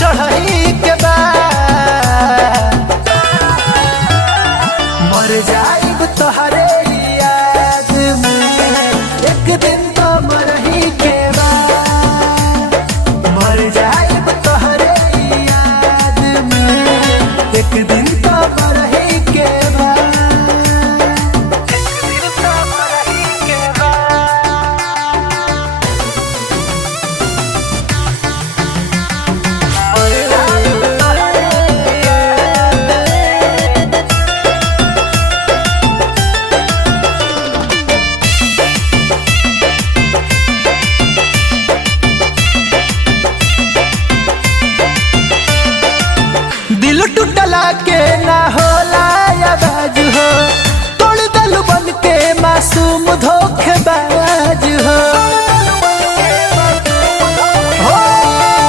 चढ़ही के बाद मर जाइब तोहरे याद में, एक दिन तो मरही के बाद मर जाइब तोहरे याद में, एक दिन तो मरही के बाद, एक दिन तो मरही के दिल टूटला के ना होला आवाज हो, तोड़ दल बन के मासूम धोखे